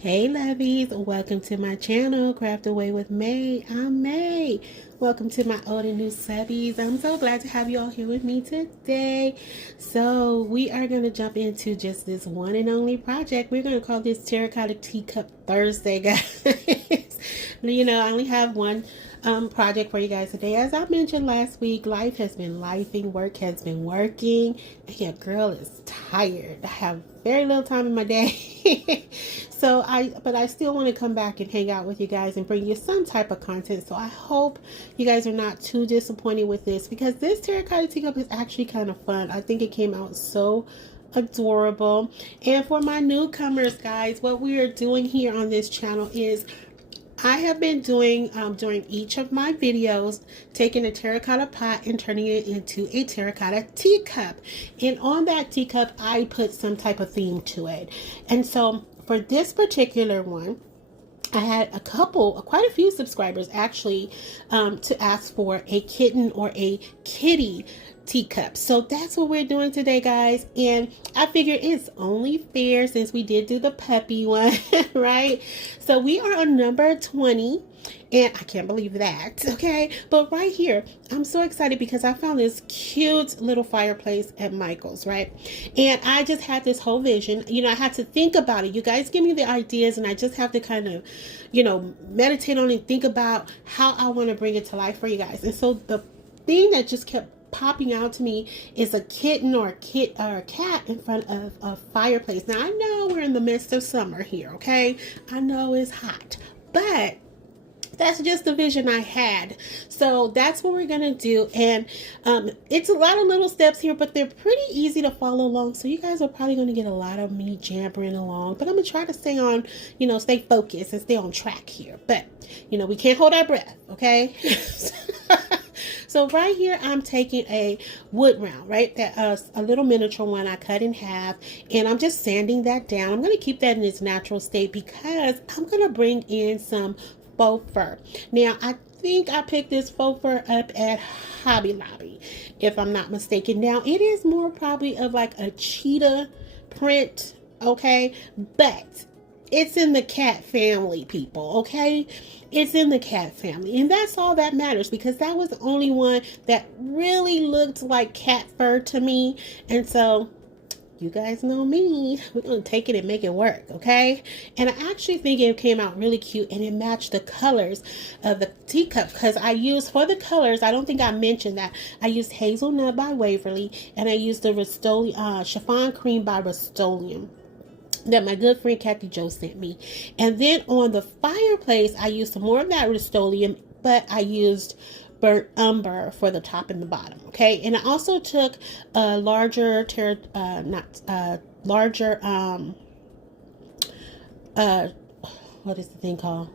Hey lovies, welcome to my channel, Craft Away with May. I'm May. Welcome to my old and new subbies. I'm so glad to have you all here with me today. So we are going to jump into just this one and only project. We're going to call this Terracotta Teacup Thursday, guys. I only have one project for you guys today. As I mentioned last week, life has been lifing, work has been working, and your girl is tired. I have very little time in my day. But I still want to come back and hang out with you guys and bring you some type of content. So I hope you guys are not too disappointed with this, because this terracotta teacup is actually kind of fun. I think it came out so adorable. And for my newcomers, guys, what we are doing here on this channel is I have been doing during each of my videos, taking a terracotta pot and turning it into a terracotta teacup. And on that teacup, I put some type of theme to it. And so for this particular one, I had quite a few subscribers actually to ask for a kitten or a kitty teacup. So that's what we're doing today, guys. And I figured it's only fair since we did do the puppy one, right? So we are on number 20. And I can't believe that, okay? But right here, I'm so excited because I found this cute little fireplace at Michael's, right? And I just had this whole vision. I had to think about it. You guys give me the ideas, and I just have to kind of, meditate on and think about how I want to bring it to life for you guys. And so the thing that just kept popping out to me is a kitten or a cat in front of a fireplace. Now, I know we're in the midst of summer here, okay? I know it's hot, but that's just the vision I had. So that's what we're gonna do. And it's a lot of little steps here, but they're pretty easy to follow along. So you guys are probably gonna get a lot of me jabbering along, but I'm gonna try to stay on, stay focused and stay on track here. But we can't hold our breath, okay? So right here, I'm taking a wood round, right? That a little miniature one I cut in half, and I'm just sanding that down. I'm going to keep that in its natural state because I'm going to bring in some faux fur. Now, I think I picked this faux fur up at Hobby Lobby, if I'm not mistaken. Now, it is more probably of like a cheetah print, okay? But it's in the cat family, people, okay? It's in the cat family, and that's all that matters, because that was the only one that really looked like cat fur to me. And so you guys know me, we're gonna take it and make it work, okay? And I actually think it came out really cute, and it matched the colors of the teacup, because I used, for the colors, I don't think I mentioned that, I used hazelnut by Waverly, and I used the Rust-Oleum chiffon cream by Rust-Oleum that my good friend Kathy Jo sent me. And then on the fireplace, I used some more of that Rust-Oleum, but I used burnt umber for the top and the bottom, okay? And I also took a larger what is the thing called?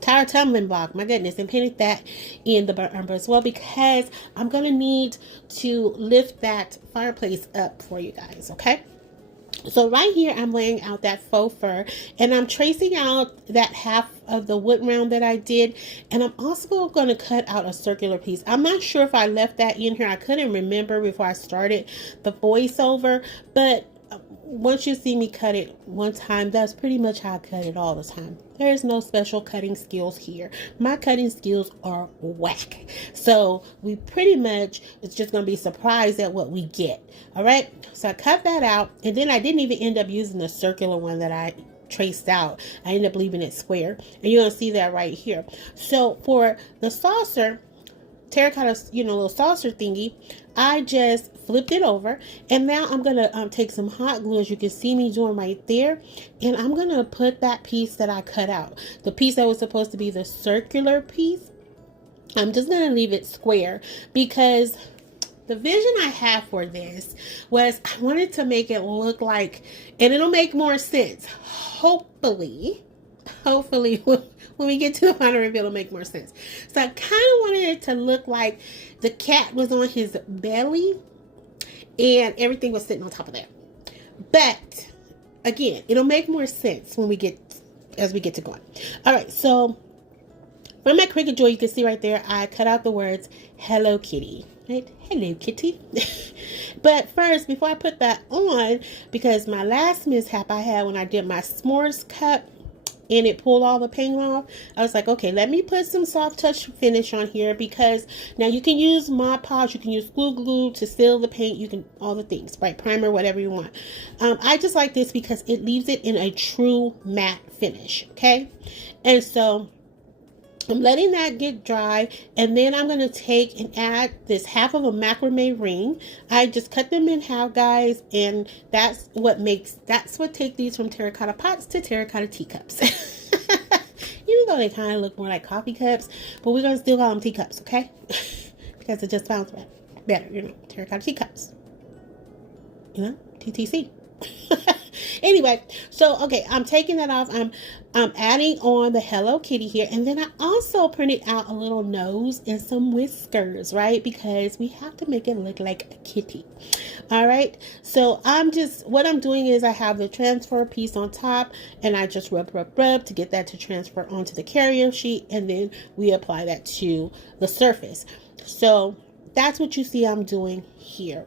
Tire tumbling block, my goodness, and painted that in the burnt umber as well, because I'm gonna need to lift that fireplace up for you guys, okay? So right here, I'm laying out that faux fur, and I'm tracing out that half of the wood round that I did. And I'm also going to cut out a circular piece. I'm not sure if I left that in here. I couldn't remember before I started the voiceover, but once you see me cut it one time, that's pretty much how I cut it all the time. There is no special cutting skills here. My cutting skills are whack. So we pretty much, it's just going to be surprised at what we get. All right. So I cut that out, and then I didn't even end up using the circular one that I traced out. I ended up leaving it square, and you're going to see that right here. So for the saucer, terracotta, little saucer thingy, I just flipped it over, and now I'm gonna take some hot glue, as you can see me doing right there, and I'm gonna put that piece that I cut out, the piece that was supposed to be the circular piece, I'm just gonna leave it square, because the vision I have for this was I wanted to make it look like, and it'll make more sense, hopefully when we get to the final reveal, it'll make more sense. So I kind of wanted it to look like the cat was on his belly and everything was sitting on top of that. But again, it'll make more sense as we get to going. All right, so from my Cricut Joy, you can see right there, I cut out the words "Hello Kitty." Right? Hello Kitty. But first, before I put that on, because my last mishap I had when I did my s'mores cup, and it pulled all the paint off, I was like, okay, let me put some soft touch finish on here, because now you can use Mod Podge, you can use glue to seal the paint, you can, all the things, right? Primer, whatever you want. I just like this because it leaves it in a true matte finish, okay? And so I'm letting that get dry, and then I'm going to take and add this half of a macrame ring. I just cut them in half, guys, and that's what take these from terracotta pots to terracotta teacups. Even though they kind of look more like coffee cups, but we're going to still call them teacups, okay? Because it just sounds better, you know, terracotta teacups. You know, TTC. Anyway, so okay, I'm taking that off. I'm adding on the Hello Kitty here, and then I also printed out a little nose and some whiskers, right? Because we have to make it look like a kitty. All right, so what I'm doing is I have the transfer piece on top, and I just rub to get that to transfer onto the carrier sheet, and then we apply that to the surface. So that's what you see I'm doing here.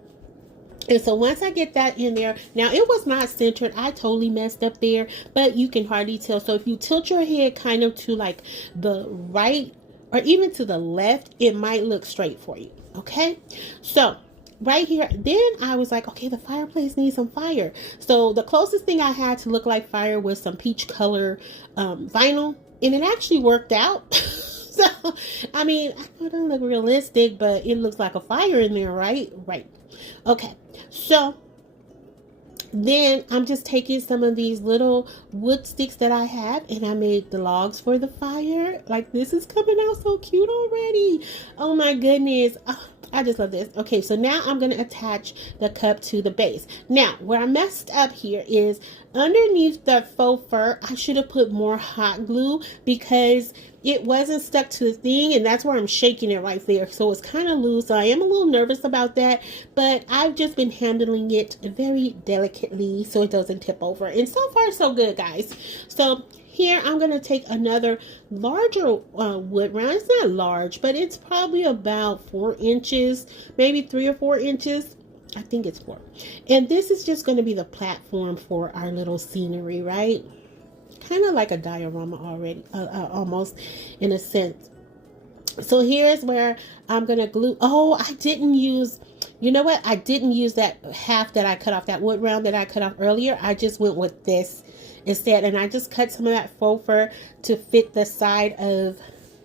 And so once I get that in there, now it was not centered. I totally messed up there, but you can hardly tell. So if you tilt your head kind of to like the right or even to the left, it might look straight for you. Okay. So right here, then I was like, okay, the fireplace needs some fire. So the closest thing I had to look like fire was some peach color vinyl, and it actually worked out. So, I mean, I know it doesn't look realistic, but it looks like a fire in there, right? Right. Okay. So then I'm just taking some of these little wood sticks that I have, and I made the logs for the fire. Like, this is coming out so cute already. Oh my goodness. Oh, I just love this. Okay, so now I'm going to attach the cup to the base. Now, where I messed up here is underneath the faux fur, I should have put more hot glue because it wasn't stuck to the thing, and that's where I'm shaking it right there. So it's kind of loose. So I am a little nervous about that, but I've just been handling it very delicately so it doesn't tip over. And so far, so good, guys. So here I'm going to take another larger wood round. It's not large, but it's probably about 4 inches, maybe 3 or 4 inches. I think it's 4. And this is just going to be the platform for our little scenery, right? Kind of like a diorama already, almost in a sense. So here's where I'm going to glue. Oh, I didn't use, you know what? I didn't use that half that I cut off, that wood round that I cut off earlier. I just went with this instead, and I just cut some of that faux fur to fit the side of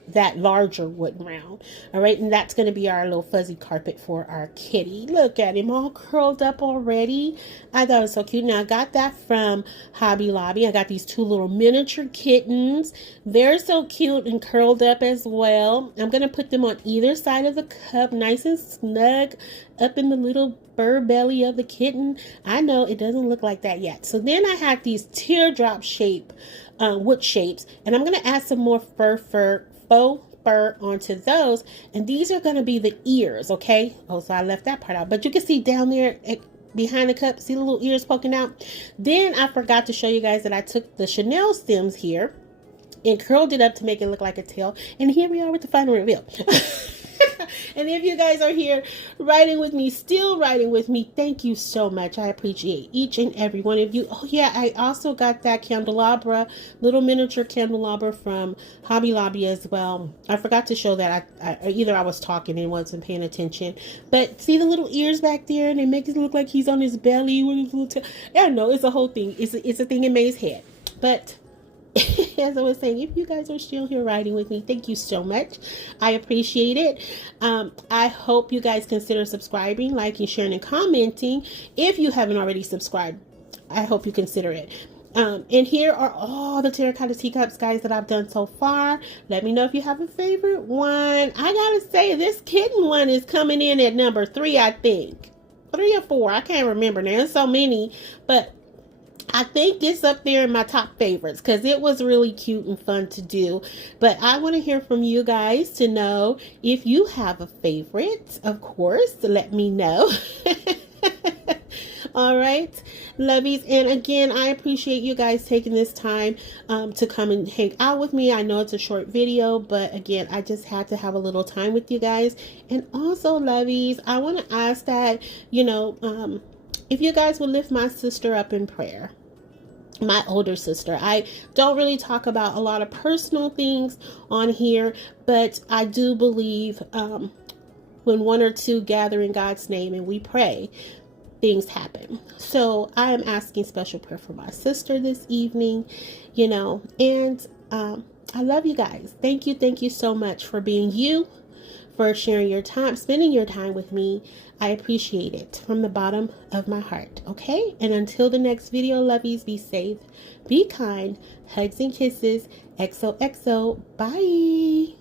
that larger wood round. All right, and that's going to be our little fuzzy carpet for our kitty. Look at him all curled up already. I thought it was so cute. Now I got that from Hobby Lobby. I got these 2 little miniature kittens. They're so cute and curled up as well. I'm going to put them on either side of the cup, nice and snug up in the little fur belly of the kitten. I know it doesn't look like that yet. So then I have these teardrop shape wood shapes, and I'm going to add some more faux fur onto those, and these are going to be the ears. Okay, oh, so I left that part out, but you can see down there behind the cup, see the little ears poking out. Then I forgot to show you guys that I took the Chanel stems here and curled it up to make it look like a tail, and here we are with the final reveal. And if you guys are here writing with me, still writing with me, thank you so much. I appreciate each and every one of you. Oh yeah, I also got that candelabra, little miniature candelabra from Hobby Lobby as well. I forgot to show that. Either I was talking and wasn't paying attention. But see the little ears back there, and they make it look like he's on his belly with his little I don't know, it's a whole thing. It's a thing in May's head. But as I was saying, if you guys are still here riding with me, thank you so much. I appreciate it. I hope you guys consider subscribing, liking, sharing, and commenting. If you haven't already subscribed, I hope you consider it. And here are all the terracotta teacups, guys, that I've done so far. Let me know if you have a favorite one. I gotta say, this kitten one is coming in at number 3, I think. 3 or 4, I can't remember now. There's so many, but I think it's up there in my top favorites because it was really cute and fun to do. But I want to hear from you guys to know if you have a favorite. Of course, let me know. All right, lovies. And again, I appreciate you guys taking this time to come and hang out with me. I know it's a short video, but again, I just had to have a little time with you guys. And also, lovies, I want to ask that, if you guys would lift my sister up in prayer. my older sister. I don't really talk about a lot of personal things on here, but I do believe when one or two gather in God's name and we pray, things happen. So I am asking special prayer for my sister this evening, and I love you guys. Thank you so much for being you, for sharing your time, spending your time with me. I appreciate it from the bottom of my heart. Okay? And until the next video, lovies, be safe, be kind, hugs and kisses, XOXO, bye.